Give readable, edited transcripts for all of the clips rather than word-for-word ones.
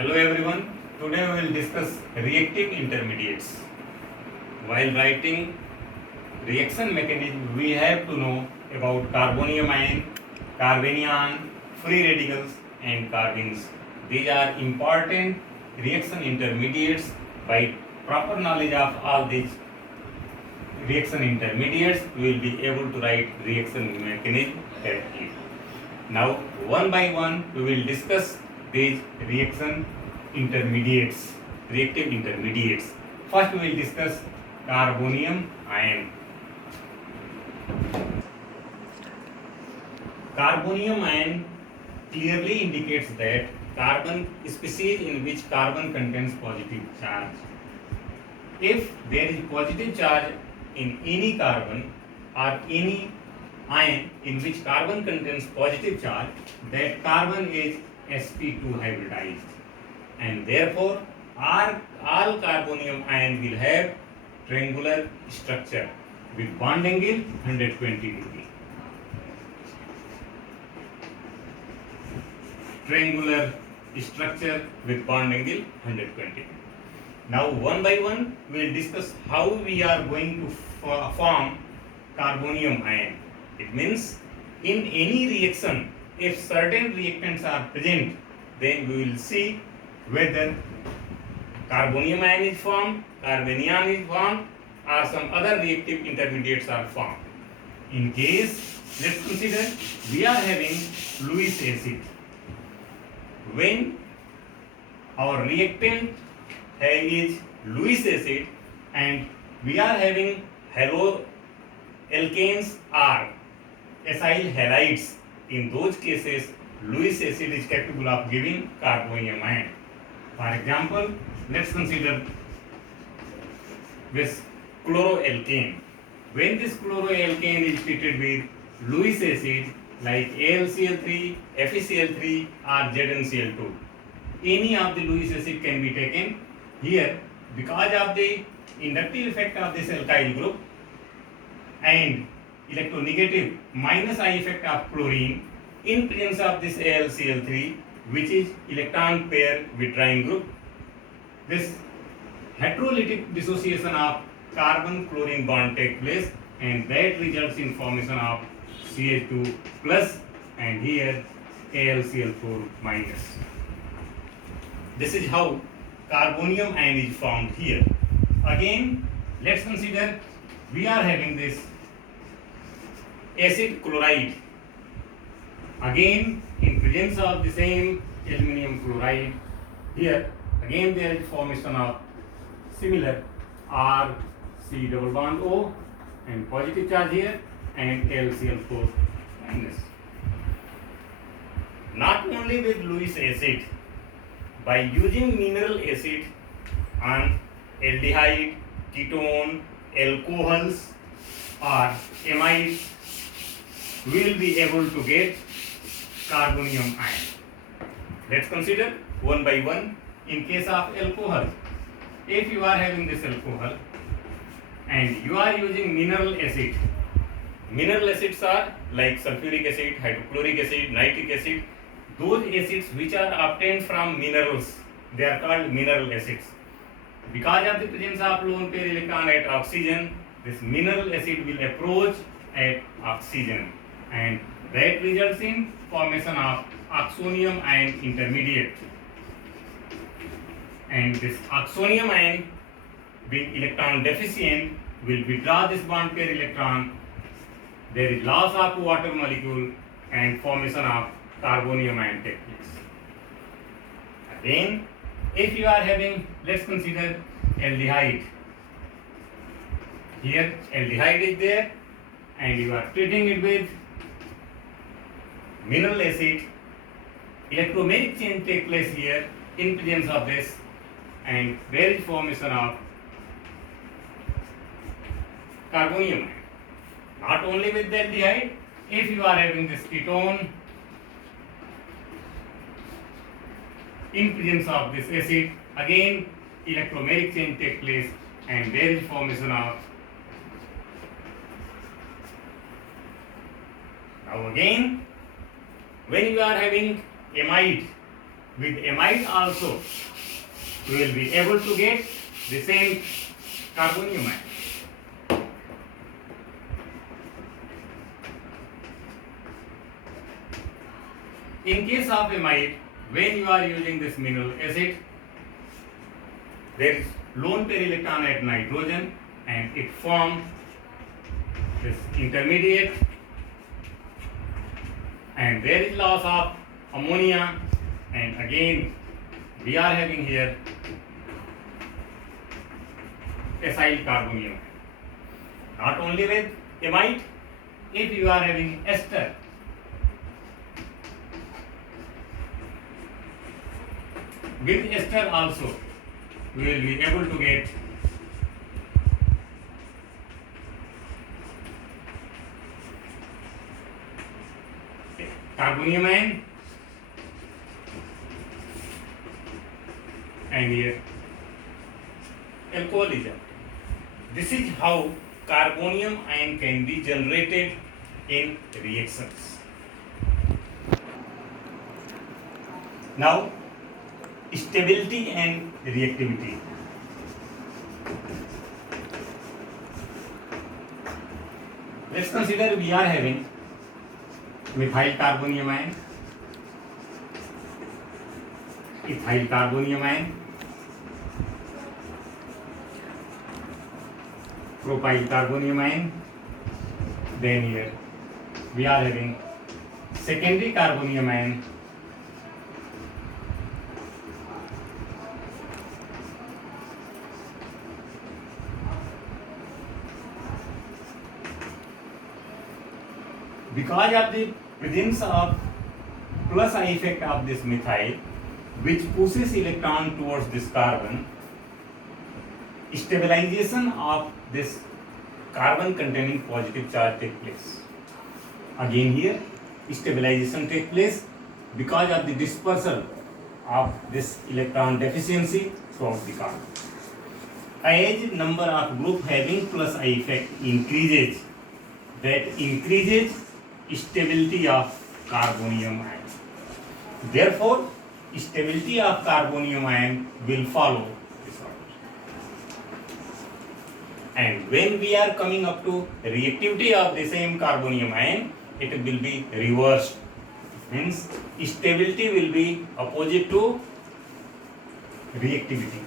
Hello everyone. Today we will discuss reactive intermediates. While writing reaction mechanism, we have to know about carbonium ion, carbanion, free radicals, and carbons. These are important reaction intermediates. By proper knowledge of all these reaction intermediates, we will be able to write reaction mechanism correctly. Now, one by one, we will discuss these reaction intermediates, reactive intermediates. First, we will discuss carbonium ion. Carbonium ion clearly indicates that carbon species in which carbon contains positive charge. If there is positive charge in any carbon or any ion in which carbon contains positive charge, that carbon is sp2 hybridized, and therefore all carbonium ion will have triangular structure with bond angle 120 degree. Triangular structure with bond angle 120. Now one by one we will discuss how we are going to form carbonium ion. It means in any reaction, if certain reactants are present, then we will see whether carbonium ion is formed, carbanion is formed, or some other reactive intermediates are formed. In case, let's consider we are having Lewis acid. When our reactant is Lewis acid and we are having haloalkanes or acyl halides, in those cases Lewis acid is capable of giving carbonium ion. For example, let's consider this chloroalkane. When this chloroalkane is treated with Lewis acid like AlCl3, FeCl3 or ZnCl2, any of the Lewis acid can be taken here because of the inductive effect of this alkyl group and electronegative minus I effect of chlorine in presence of this AlCl3, which is electron pair withdrawing group. This heterolytic dissociation of carbon chlorine bond take place, and that results in formation of CH2 plus and here AlCl4 minus. This is how carbonium ion is formed here. Again, let's consider we are having this acid chloride. Again, in presence of the same aluminum chloride, here again there is formation of similar R C double bond O and positive charge here and AlCl4 minus. Not only with Lewis acid, by using mineral acid on aldehyde, ketone, alcohols or amides, we will be able to get carbonium ion. Let's consider one by one. In case of alcohol, if you are having this alcohol and you are using mineral acid, mineral acids are like sulfuric acid, hydrochloric acid, nitric acid. Those acids which are obtained from minerals, they are called mineral acids. Because of the presence of lone pair electron at oxygen, this mineral acid will approach at oxygen, and that results in formation of oxonium ion intermediate. And this oxonium ion, being electron deficient, will withdraw this bond pair electron. There is loss of water molecule and formation of carbonium ion take place. Again, if you are having, let's consider aldehyde. Here aldehyde is there and you are treating it with mineral acid. Electromagnetic change take place here in presence of this, and there is formation of carbonium ion. Not only with the aldehyde, if you are having this ketone in presence of this acid, again electromagnetic change take place and there is formation of. Now again, when you are having amide, with amide also we will be able to get the same carbonium ion. In case of amide, when you are using this mineral acid, there is lone pair electron at nitrogen and it forms this intermediate, and there is loss of ammonia, and again we are having here acyl carbonium. Not only with amide, if you are having ester, with ester also we will be able to get carbonium ion, and here alcohol is there. This is how carbonium ion can be generated in reactions. Now, stability and reactivity. Let's consider we are having methyl carbonium ion, ethyl carbonium ion, propyl carbonium ion. Then here we are having secondary carbonium ion, because of the presence of plus I effect of this methyl, which pushes electron towards this carbon, stabilization of this carbon containing positive charge take place. Again here stabilization take place because of the dispersal of this electron deficiency throughout the carbon. As number of group having plus I effect increases, that increases stability of carbonium ion. Therefore, stability of carbonium ion will follow this order. And when we are coming up to reactivity of the same carbonium ion, it will be reversed. Means stability will be opposite to reactivity.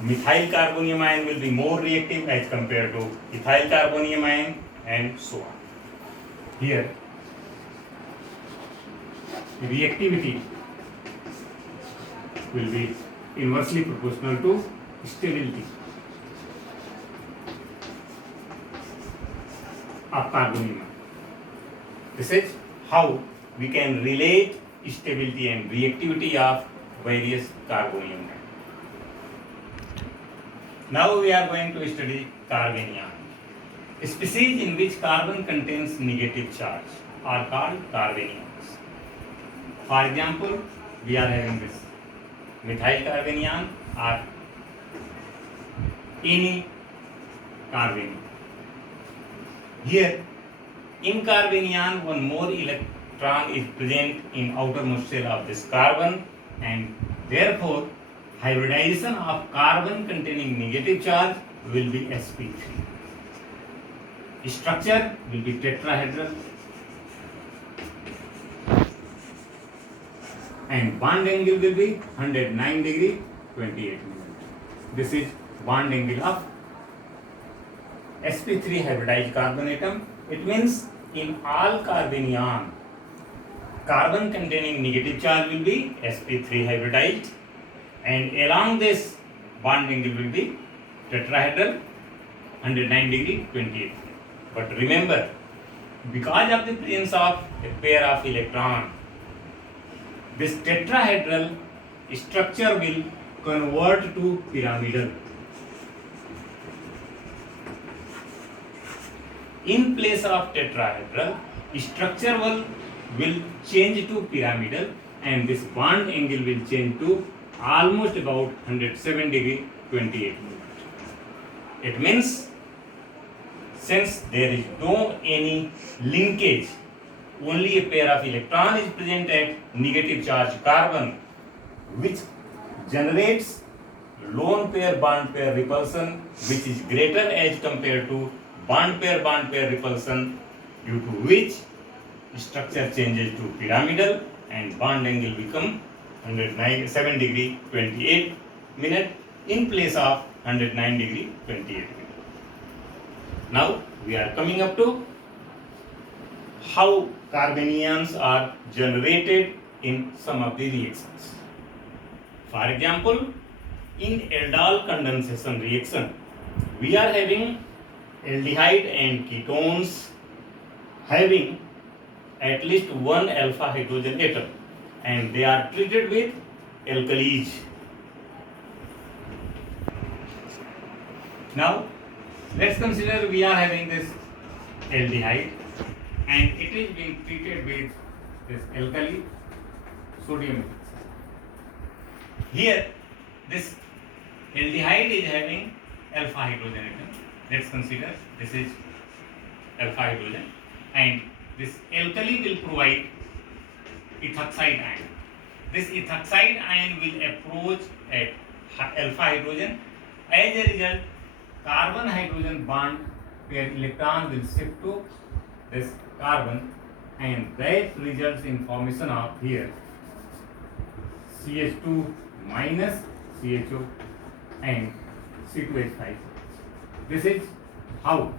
Methyl carbonium ion will be more reactive as compared to ethyl carbonium ion, and so on. Here, reactivity will be inversely proportional to stability of carbonium ion. This is how we can relate stability and reactivity of various carbonium ions. Now we are going to study carbanion. Species in which carbon contains negative charge are called carbanions. For example, we are having this methyl carbanion or any carbanion. Here, in carbanion, one more electron is present in outermost shell of this carbon, and therefore hybridization of carbon containing negative charge will be sp3. Structure will be tetrahedral, and bond angle will be 109 degree 28 minutes. This is bond angle of sp3 hybridized carbon atom. It means in all carbanion, carbon containing negative charge will be sp3 hybridized, and along this bond angle will be tetrahedral 109 degree 28. But remember, because of the presence of a pair of electron, this tetrahedral structure will convert to pyramidal. In place of tetrahedral, structure will change to pyramidal, and this bond angle will change to almost about 107 degree 28 minutes. It means since there is no any linkage, only a pair of electron is present at negative charge carbon, which generates lone pair bond pair repulsion which is greater as compared to bond pair repulsion, due to which structure changes to pyramidal and bond angle become 107 degree 28 minute in place of 109 degree 28 minute. Now we are coming up to how carbanions are generated in some of the reactions. For example, in aldol condensation reaction, we are having aldehyde and ketones having at least one alpha hydrogen atom, and they are treated with alkalis. Now, let's consider we are having this aldehyde and it is being treated with this alkali sodium. Here, this aldehyde is having alpha hydrogen atom. Let's consider this is alpha hydrogen, and this alkali will provide ethoxide ion. This ethoxide ion will approach at alpha hydrogen. As a result, carbon hydrogen bond where electron will shift to this carbon, and that results in formation of here CH2 minus CHO and C2H5. This is how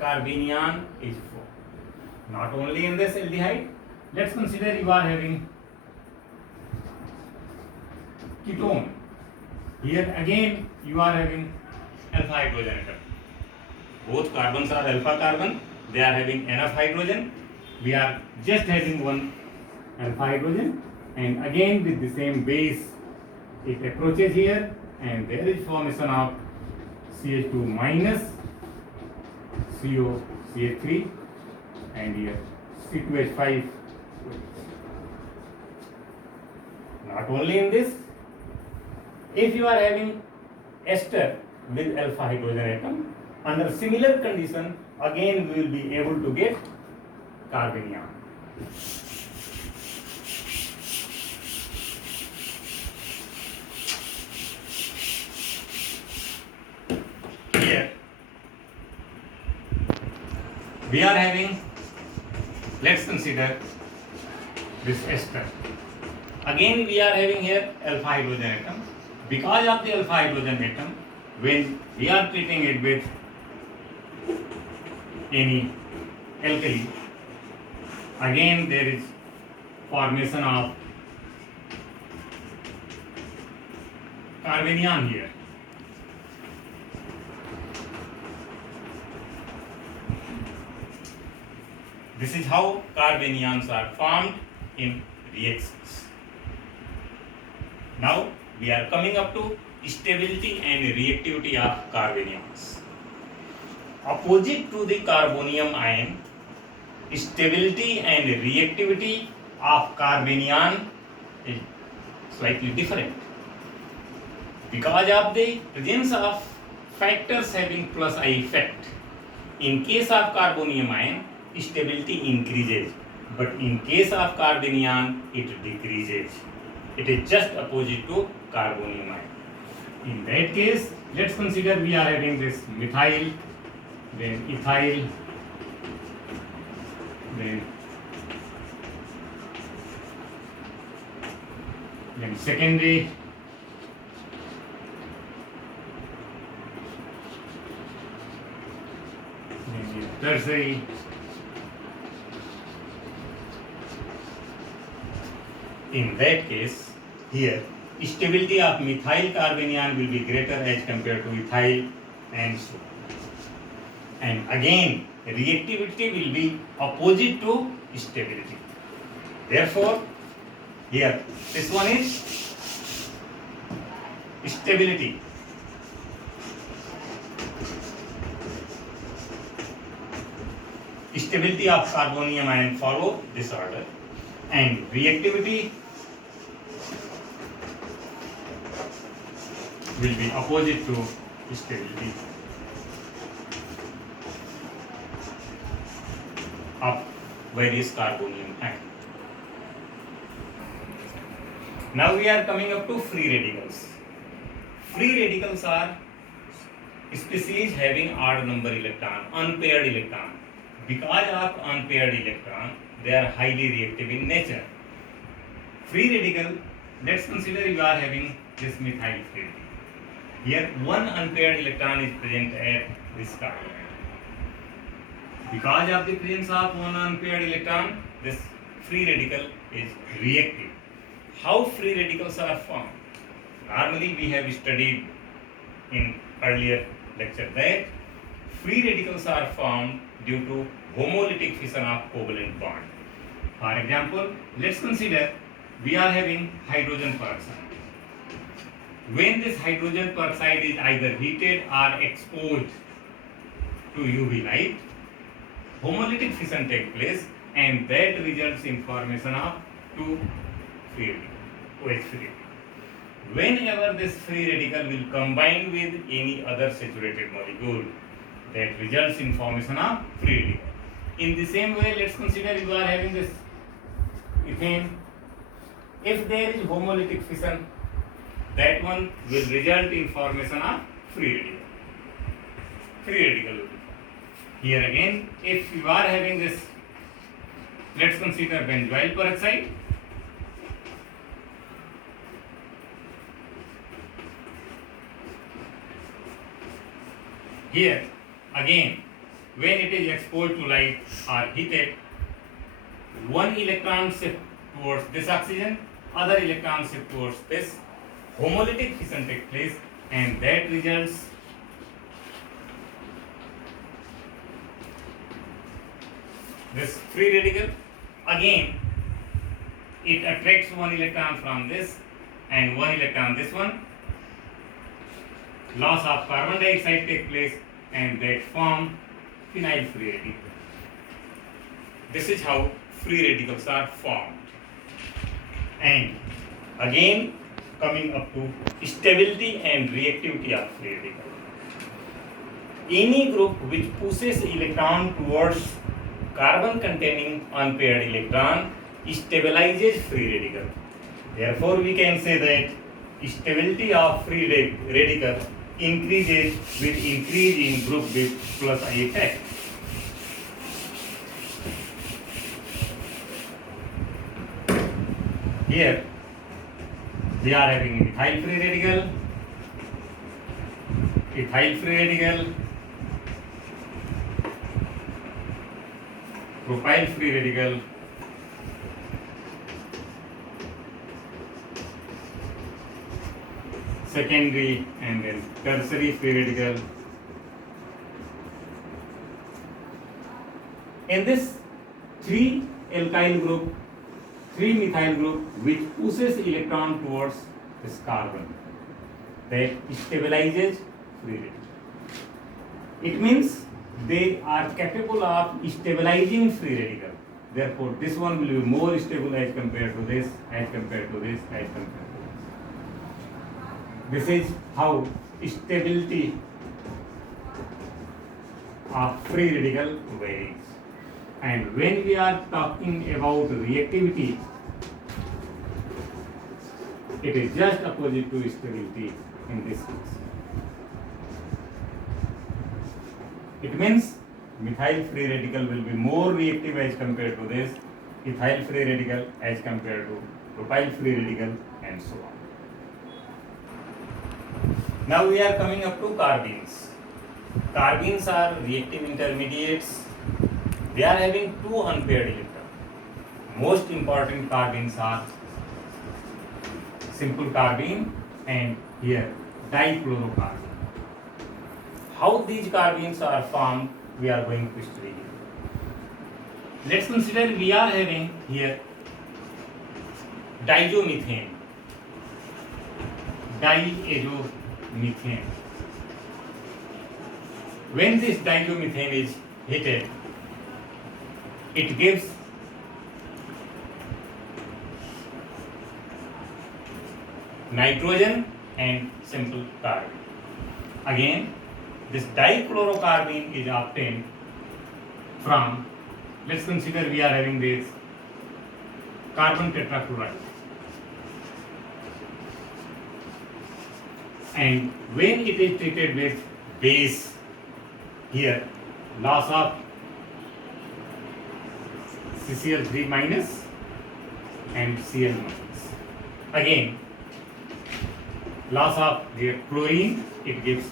carbanion is formed. Not only in this aldehyde, let's consider you are having ketone. Here again you are having alpha hydrogen atom. Both carbons are alpha carbon. They are having enough hydrogen. We are just having one alpha hydrogen, and again with the same base it approaches here, and there is formation of CH2 minus CO CH3 and here C2H5. Not only in this, if you are having ester with alpha hydrogen atom, under similar condition again we will be able to get carbanion. Here we are having, let's consider this ester. Again we are having here alpha hydrogen atom. Because of the alpha hydrogen atom, when we are treating it with any alkali, again there is formation of carbanion here. This is how carbanions are formed in reactions. Now we are coming up to stability and reactivity of carbanions. Opposite to the carbonium ion, stability and reactivity of carbanion is slightly different. Because of the presence of factors having plus I effect, in case of carbonium ion, stability increases, but in case of carbanion, it decreases. It is just opposite to carbonium ion. In that case, let's consider we are having this methyl, then ethyl, then secondary, then tertiary, in that case, here stability of methyl carbanion will be greater as compared to ethyl and so on. And again, reactivity will be opposite to stability. Therefore, here this one is stability. Stability of carbonium ion follow this order, and reactivity will be opposite to stability of various carbonium ion. Now we are coming up to free radicals. Free radicals are species having odd number electron, unpaired electron. Because of unpaired electron, they are highly reactive in nature. Free radical, let's consider you are having this methyl free. Here one unpaired electron is present at this carbon. Because of the presence of one unpaired electron, this free radical is reactive. How free radicals are formed? Normally we have studied in earlier lecture that free radicals are formed due to homolytic fission of covalent bond. For example, let's consider we are having hydrogen peroxide. When this hydrogen peroxide is either heated or exposed to UV light, homolytic fission takes place and that results in formation of two free radicals, OH free radical. Whenever this free radical will combine with any other saturated molecule, that results in formation of free radical. In the same way, let's consider you are having this ethane. If there is homolytic fission, that one will result in formation of free radical. Free radical will be formed. Here again, if you are having this, let's consider benzoyl peroxide. Here again, when it is exposed to light or heated, one electron shift towards this oxygen, other electron shift towards this. Homolytic fission takes place and that results this free radical. Again, it attracts one electron from this and one electron this one. Loss of carbon dioxide takes place and that form phenyl free radical. This is how free radicals are formed. And again, coming up to stability and reactivity of free radical. Any group which pushes electron towards carbon containing unpaired electron stabilizes free radical. Therefore, we can say that stability of free radical increases with increase in group with plus I effect. Here we are having methyl free radical, ethyl free radical, propyl free radical, secondary and then tertiary free radical. In this 3 alkyl group, 3 methyl group which pushes electron towards this carbon, that stabilizes free radical. It means they are capable of stabilizing free radical. Therefore, this one will be more stable as compared to this, as compared to this, as compared to this. This is how stability of free radical varies. And when we are talking about reactivity, it is just opposite to stability in this case. It means methyl free radical will be more reactive as compared to this, ethyl free radical as compared to propyl free radical, and so on. Now we are coming up to carbenes. Carbenes are reactive intermediates. They are having 2 unpaired electrons. Most important carbenes are simple carbene and here dichlorocarbene. How these carbenes are formed, we are going to study here. Let's consider we are having here diazomethane. Diazomethane. When this diazomethane is heated, it gives nitrogen and simple carbon. Again, this dichlorocarbene is obtained from, let's consider we are having this carbon tetrachloride. And when it is treated with base, here loss of CCl3 minus and Cl minus. Again, loss of the chlorine, it gives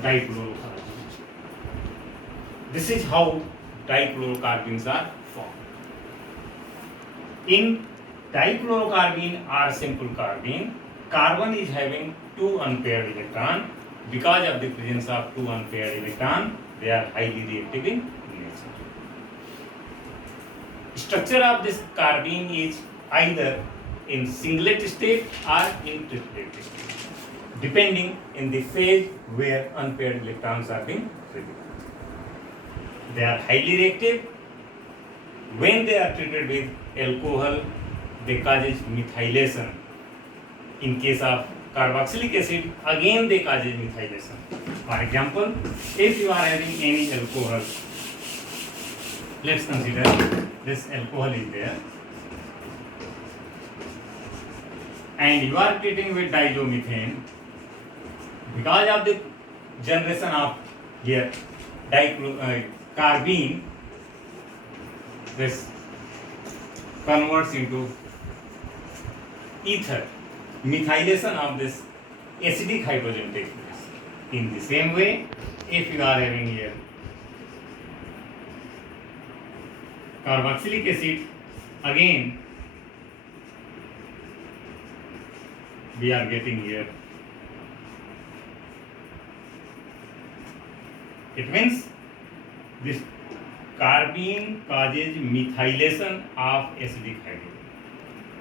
dichlorocarbon. This is how dichlorocarbons are formed. In dichlorocarbon or simple carbene, carbon is having two unpaired electrons. Because of the presence of two unpaired electrons, they are highly reactive in nature. Structure of this carbene is either in singlet state or in triplet state, depending in the phase where unpaired electrons are being produced. They are highly reactive. When they are treated with alcohol, they causes methylation. In case of carboxylic acid, again they causes methylation. For example, if you are having any alcohol, let's consider this alcohol is there, and you are treating with diazomethane. Because of the generation of here carbene, this converts into ether. Methylation of this acidic hydrogen takes place. In the same way, if you are having here carboxylic acid, again we are getting here. It means this carbene causes methylation of acidic hydrogen.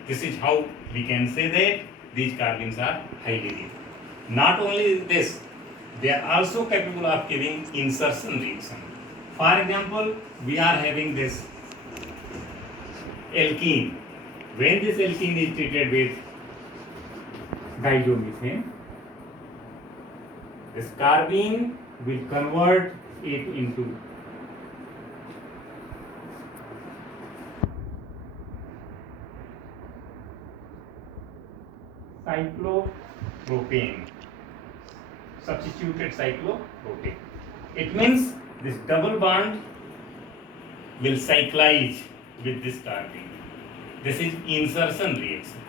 This is how we can say that these carbenes are highly reactive. Not only this, they are also capable of giving insertion reaction. For example, we are having this alkene. When this alkene is treated with diazomethane, this carbene will convert it into cyclopropane, substituted cyclopropane. It means this double bond will cyclize with this carbene. This is insertion reaction.